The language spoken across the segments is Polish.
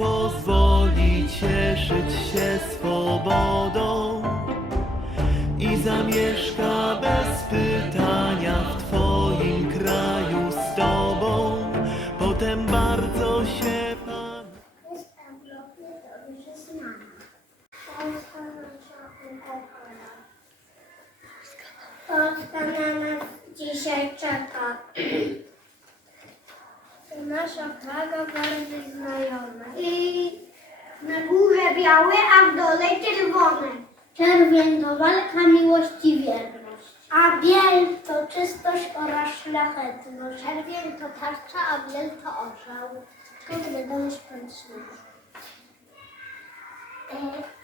pozwoli cieszyć się swobodą i zamieszka bez pytania w Twoim kraju z Tobą. Potem bardzo się Pan. Polska na nas dzisiaj czeka. Nasza flaga bardzo znajoma. I na górze białe, a w dole czerwone. Czerwień to walka, miłość i wierność. A biel to czystość oraz szlachetność. Czerwień to tarcza, a biel to orzeł. Skąd wiadomość pan służy?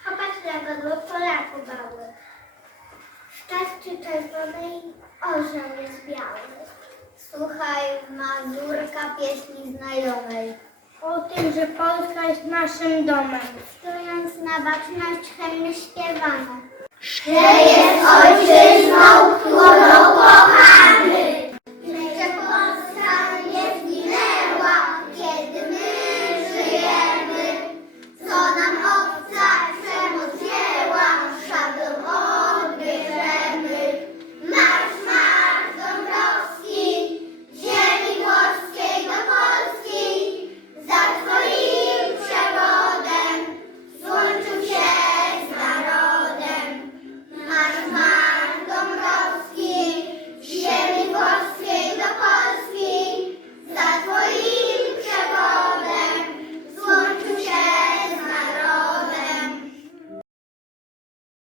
Popatrz na godło Polaku mały. W tarczy czerwonej orzeł jest biały. Słuchaj Pieśni znajomej. O tym, że Polska jest naszym domem. Stojąc na baczność hymny śpiewamy. Że jest kochamy.